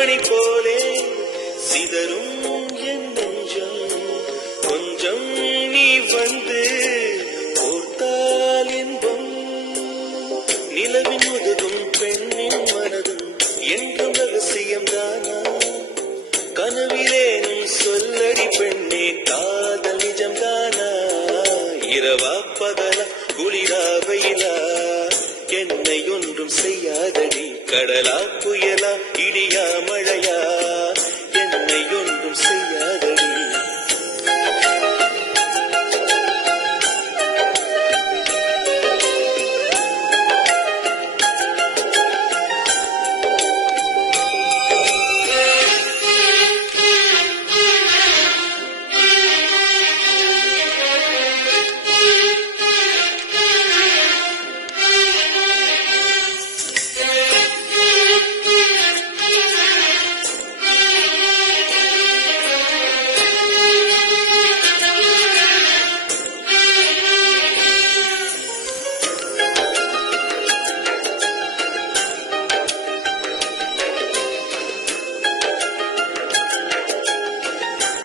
மணி போலே சிதறும் என் நெஞ்சம் கொஞ்சம் நீ வந்து போர்த்தால் இன்பம் நிலவின் முதுகும் பெண்ணின் மனதும் என்றும் ரகசியம் தானா கனவிலேனும் சொல்லடி பெண்ணே காதல் நிஜம் தானா இரவா பகலா குளிரா வெயிலா என்னை ஒன்றும் செய்யாதடி கடலா புயலா இடியா மழை